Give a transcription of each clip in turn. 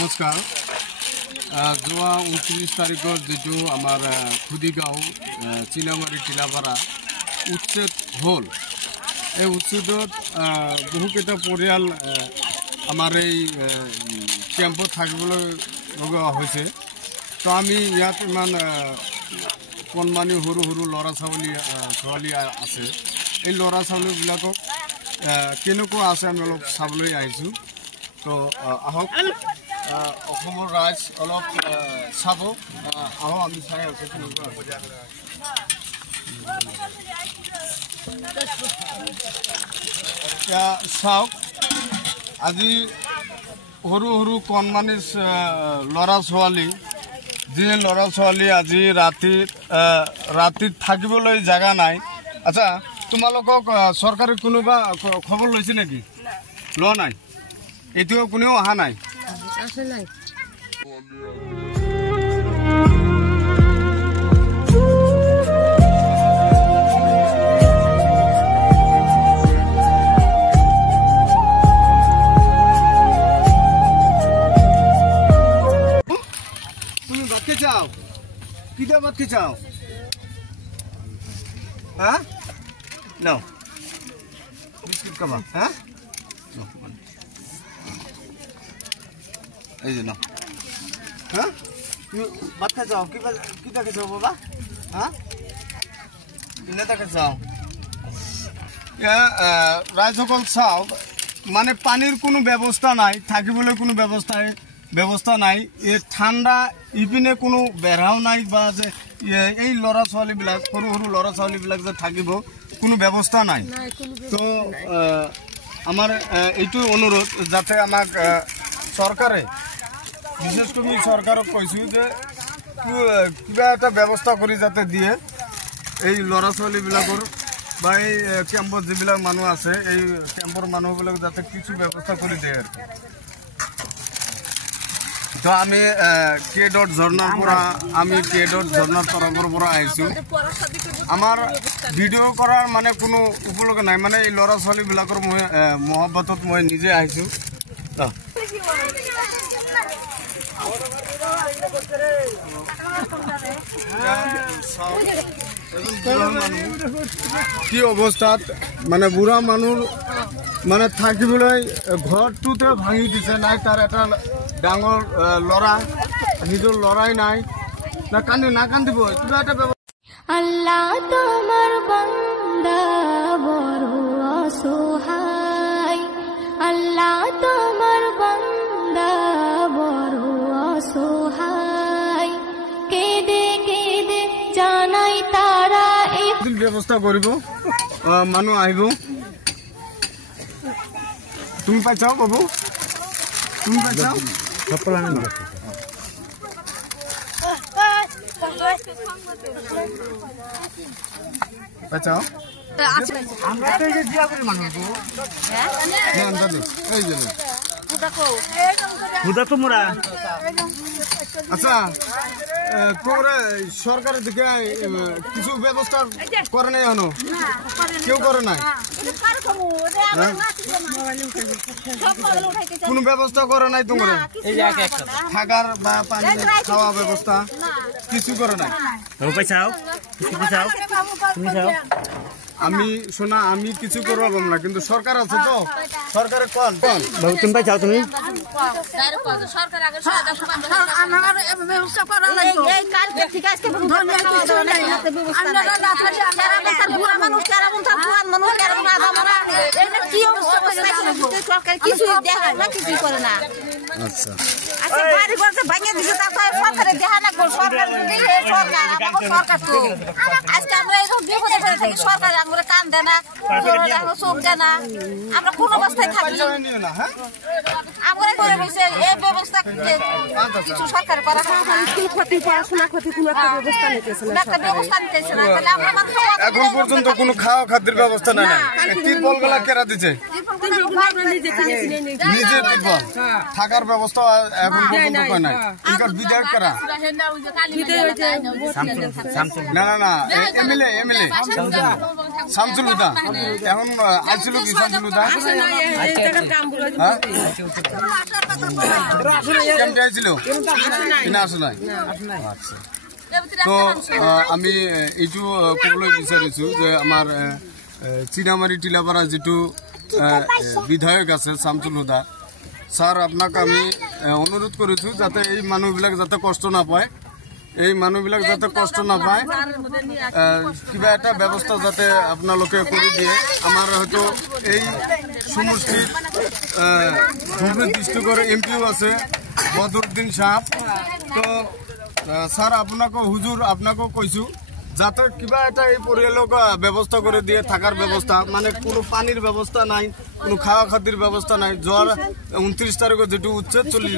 নমস্কাৰ। যোৱা 29 তাৰিখৰ যিটো আমাৰ খুদিগাঁও চিনামাৰী টিলাপাৰা উচ্ছেদ হ'ল, এই উচ্ছেদত বহুকেইটা পৰিয়াল আমাৰ এই কেম্পত থাকিবলৈ লগা হৈছে। তো আমি ইয়াত ইমান কণমানি সৰু সৰু ল'ৰা ছোৱালী আছে। এই ল'ৰা ছোৱালীবিলাকক কেনেকুৱা আছে আমি অলপ চাবলৈ আহিছোঁ। তো আহক অসমৰ ৰাইজ অলপ চাব। আহক আমি চাই আছোঁ কেনেকুৱা চাওক। আজি সৰু সৰু কণমানি ল'ৰা ছোৱালী, যি ল'ৰা ছোৱালী আজি ৰাতিত থাকিবলৈ জেগা নাই। আচ্ছা, তোমালোকক চৰকাৰে কোনোবা খবৰ লৈছে নেকি? লোৱা নাই? এতিয়াও কোনেও অহা নাই? তুমি ভাত খেয়ে চাও? কিটা ভাত খেয়ে চাও? হ্যাঁ নাও বিস্কুট খাবা। হ্যাঁ এই যে নাও। হ্যাঁ তুমি ভাত খেয়ে চাও? কিটা খেয়ে চাও বাবা? হ্যাঁ কিনাটা খেয়ে চাও? রাইজসকল চাও, মানে পানীৰ কোনো ব্যৱস্থা নাই, থাকিবলৈ কোনো ব্যৱস্থা নাই। এই ঠাণ্ডা ইপিনে কোনো বেঢ়াও নাই, বা যে এই ল'ৰা ছোৱালীবিলাক সৰু সৰু ল'ৰা ছোৱালীবিলাক যে থাকিব কোনো ব্যৱস্থা নাই। তো আমাৰ এইটো অনুৰোধ, যাতে আমাক চৰকাৰে, বিশেষ কৰি চৰকাৰক কৈছোঁ যে কিবা এটা ব্যৱস্থা কৰি যাতে দিয়ে এই ল'ৰা ছোৱালীবিলাকৰ, বা এই কেম্পত যিবিলাক মানুহ আছে এই কেম্পৰ মানুহবিলাক যাতে কিছু ব্যৱস্থা কৰি দিয়ে আৰু। তো আমি কেডট ঝৰ্ণাৰ তৰফৰ পৰা আহিছোঁ। আমাৰ ভিডিঅ' কৰাৰ মানে কোনো উপলক্ষ নাই, মানে এই ল'ৰা ছোৱালীবিলাকৰ মই মহব্বতত মই নিজে আহিছোঁ। কি অৱস্থাত, মানে বুঢ়া মানুহ মানে থাকিবলৈ ঘৰটোতে ভাঙি দিছে। নাই তাৰ এটা ডাঙৰ ল'ৰা, নিজৰ ল'ৰাই নাই, নাকান্দিব কিবা এটা আল্লাহ তোমার বান্দা বড় অসহায়, আল্লাহ তোমার বান্দা বড় অসহায়, কেঁদে কেঁদে জানাই তারা ব্যৱস্থা কৰিব, মানুহ আহিব। তুমি পাইছাও বাবু? তুমি পাইছাও? পাইছাও? আচ্ছা, তোমরা সরকারের দিকে কিছু ব্যবস্থা করে নাই? এখনো কেউ করে নাই? কোনো ব্যবস্থা করে নাই তোমরা? থাকার বা পানি খাওয়া ব্যবস্থা কিছু করে নাই? আমি শোনা, আমি কিছু করবো না, কিন্তু সরকার আছে তো, সরকারে কল তুমি পাই চাও? তুমি আচ্ছা বাড়ি করতে ভাঙিয়ে দিছে, তারপরে সরকারে দেখা না সরকার আজকে আমরা এরকম বিপদে ফেলে থাকি, সরকার আমরা কান দেয় না, চোখ দেয় না, আমরা কোন অবস্থায় থাকি। আমরা করে বলছে এই ব্যবস্থা কিছু সরকার করা, ক্ষতি পড়াশোনা ক্ষতি কোনো একটা ব্যবস্থা নিতেছে না, তাহলে আমরা এখন পর্যন্ত কোনো খাওয়া খাদ্যের ব্যবস্থা নাই। তিরপল গুলা কেরা দিচ্ছে? নিজে দেখবা থাকার ব্যবস্থা এখন পর্যন্ত কয় নাই এখানে বিধায়ক কারা না না না এমএলএ শামসুল হুদা এখন আইছিল কি শামসুল হুদা কেমন ছিল কিনা আসে নাই আচ্ছা তো আমি এইটো ক'বলৈ বিচাৰিছো যে আমাৰ চিনামাৰী টিলাপাৰা যিটো বিধায়ক আছে শামসুল হুদা স্যার আপনাক আমি অনুরোধ করেছো যাতে এই মানুহবিলাক যাতে কষ্ট নাপায় এই মানুহবিলাক যাতে কষ্ট নাপায় কিবা এটা ব্যবস্থা যাতে আপোনালোকে কৰি দিয়ে আমাৰ হয়তো এই সমষ্টিত ধুবুৰী ডিষ্ট্ৰিক্টৰ এমপিও আছে বদৰুদ্দিন সাহেব তো স্যাৰ আপনাকে হুজুৰ আপনাকেও কৈছো যাতে কিবা এটা এই পৰিয়ালক ব্যবস্থা করে দিয়ে থাকার ব্যবস্থা মানে কোনো পানির ব্যবস্থা নাই কোনো খাওয়া খাদ্যের ব্যবস্থা নাই জ্বর 29 তারিখে যেটু উচ্ছেদ চলিল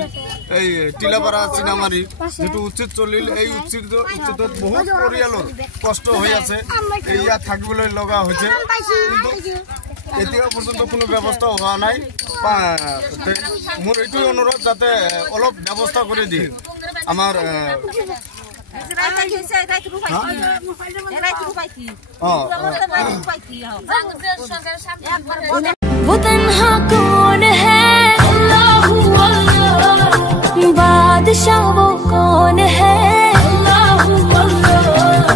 এই টিলাপাড়া চিনামারি যেটু উচ্ছেদ চলিল এই উচ্ছেদ বহুত পৰিয়ালৰ কষ্ট হয়ে আছে এই ইয়াত থাকিবলৈ লগা হয়েছে কিন্তু এতিয়া পর্যন্ত কোনো ব্যবস্থা হওয়া নাই মোর এইটোই অনুরোধ যাতে অলপ ব্যবস্থা করে দিয়ে আমার वो तन्हा कौन है अल्लाहू अल्लाह बादशाह वो कौन है अल्लाहू अल्लाह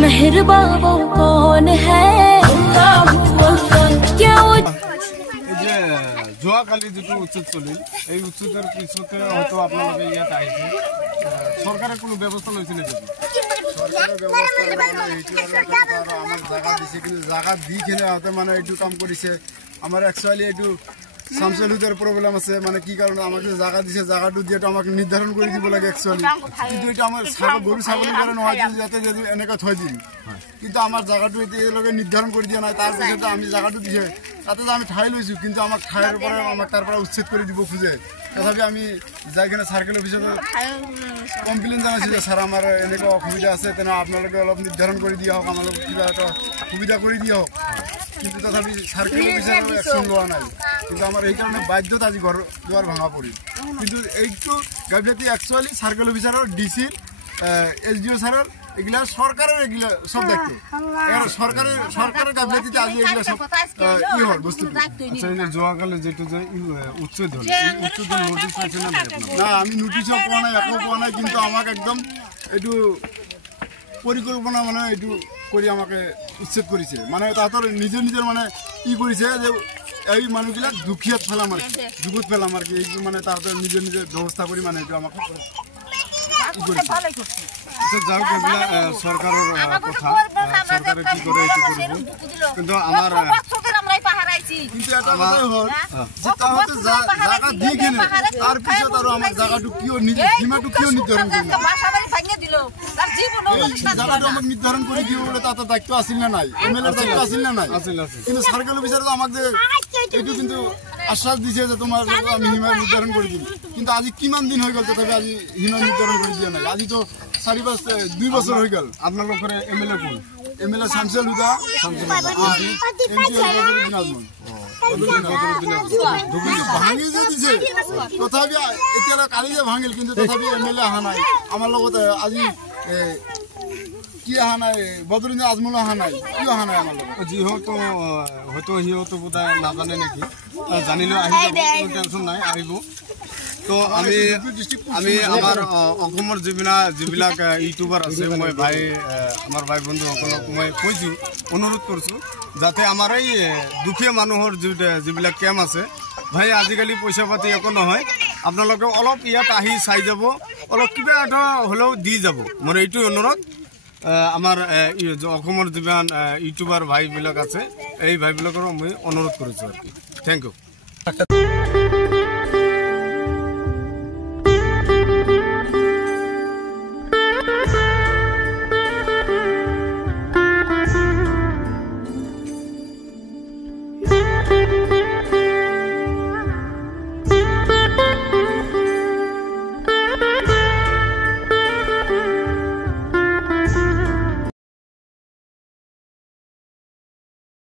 मेहरबान वो कौन है अल्लाहू अल्लाह क्या যে যোৱাকালি যেটো উচ্ছেদ চলিল এই উচ্ছেদের পিছতে হয়তো আপোনালোকে ইয়াত আহিছে সরকারের কোনো ব্যবস্থা লৈছে নেকি সরকারের ব্যবস্থা আমার জায়গা দিছে কিন্তু জায়গা দি কিনে হয়তো মানে এইটো কাম কৰিছে আমার একচুয়ালি এইটো শামসুল হুদার প্রবলেম আছে মানে কি কারণে আমাকে জায়গা দিছে জায়গাটো দিয়েটো আমাকে নির্ধারণ করে দিব লাগে একচুয়ালি কিন্তু এটা আমার গরু ছাগলের কারণে হয়তো যাতে যদি এনেকা থৈ দিম কিন্তু আমার জায়গাটো এতিয়ালৈকে নির্ধারণ করে দিয়া নাই তার পিছতে আমি জায়গাটো দিছে তাতে আমি ঠাই লৈছো কিন্তু আমাক ঠাইৰ পৰা আমাক তাৰ পৰা উচ্ছেদ কৰি দিব খোজে তথাপি আমি যাই কিনে সাৰ্কেল অফিসত কমপ্লেইন জানাইছো যে স্যাৰ আমাৰ এনেকুৱা অসুবিধা আছে তেনে আপোনালোকে অলপ নির্ধারণ করে দিয়া হোক আমালোক কিবা এটা সুবিধা করে দিয়া হোক কিন্তু তথাপি সার্কেল অফিসের একশন লোৱা নাই কিন্তু আমার এই কারণে বাধ্যত আজি ঘর দুয়ার ভাঙা পড়ি কিন্তু এইটো গাফিলতি একচুয়ালি সার্কেল অফিসারের ডিসির এসডিও স্যারের এগুলা সরকারের এগুলা সব দেখতে সরকারের গাফিলতিতে আজি এগুলা সব ই হল বস্তু আচ্ছা এই যোৱাকালে যেটো যে উচ্ছেদ হল উচ্ছেদের নোটিশ আছে না না আমি নোটিশও পাওয়া নাই একো পাওয়া নাই কিন্তু আমাকে একদম এইটো পরিকল্পনা মানে এইটো কৰি আমাকে উচ্ছেদ কৰিছে মানে তাহাঁতৰ নিজৰ মানে ই কৰিছে যে এই মানুহবিলাক দুখিয়াত ফেলাম আৰ যুগুত ফেলাম আৰ কি এই মানে তাহাঁতৰ নিজে ব্যবস্থা কৰি মানে এইটো আমাকে যাও এগুলা সরকারের কথা সরকারে কি করে এটি করব কিন্তু আমার কিন্তু এটা কথাই হল যে তাহলে জায়গা দিয়ে কিনে তার পিছত আর আমার জায়গাটো কিয় সীমাটো কিয় নির্ধারণ করব জায়গাটো আমাক নির্ধারণ করে দিব বলে তাতে দায়িত্ব আছিল না নাই এমএলএ দায়িত্ব আছিল না নাই কিন্তু সার্কেল অফিসারে আমাক যে এইটো কিন্তু আশ্বাস দিছে যে তোমার আমি সীমা নির্ধারণ করে দিম কিন্তু আজি কিমান দিন হয়ে গেল তথাপি আজি সীমা নির্ধারণ করে দিয়া নাই আজি তো 2 বছর হয়ে গেল আপনার এমএলএ কোন এমএলএ শামসুল হুদা ভাঙি যে দিছে তথাপি এতিয়া কালি যে ভাঙিল কিন্তু তথাপি এমএলএ অহা নাই আমার লগত আজি কি অহা নাই বদরুদ্দিন আজমল অহা নাই কি অহা নাই আমার লগত যি হয়তো সিহঁতো বোধহয় নাজানে নেকি জানিলেও আহি যাব কোনো টেনশন নাই আহিব তো আমি আমার অসমৰ যিবিলাক ইউটিউবাৰ আছে মই আমাৰ ভাই বন্ধুসকলক মই কৈছোঁ অনুৰোধ কৰিছোঁ যাতে আমাৰ এই দুখীয়া মানুহৰ যিবিলাক কেম্প আছে ভাই আজিকালি পইচা পাতি একো নহয় আপোনালোকে অলপ ইয়াত আহি চাই যাব অলপ কিবা এটা হ'লেও দি যাব মোৰ এইটোৱে অনুৰোধ আমাৰ অসমৰ যিমান ইউটিউবাৰ ভাইবিলাক আছে এই ভাইবিলাকৰ মই অনুৰোধ কৰিছোঁ আৰ কি থ্যাংক ইউ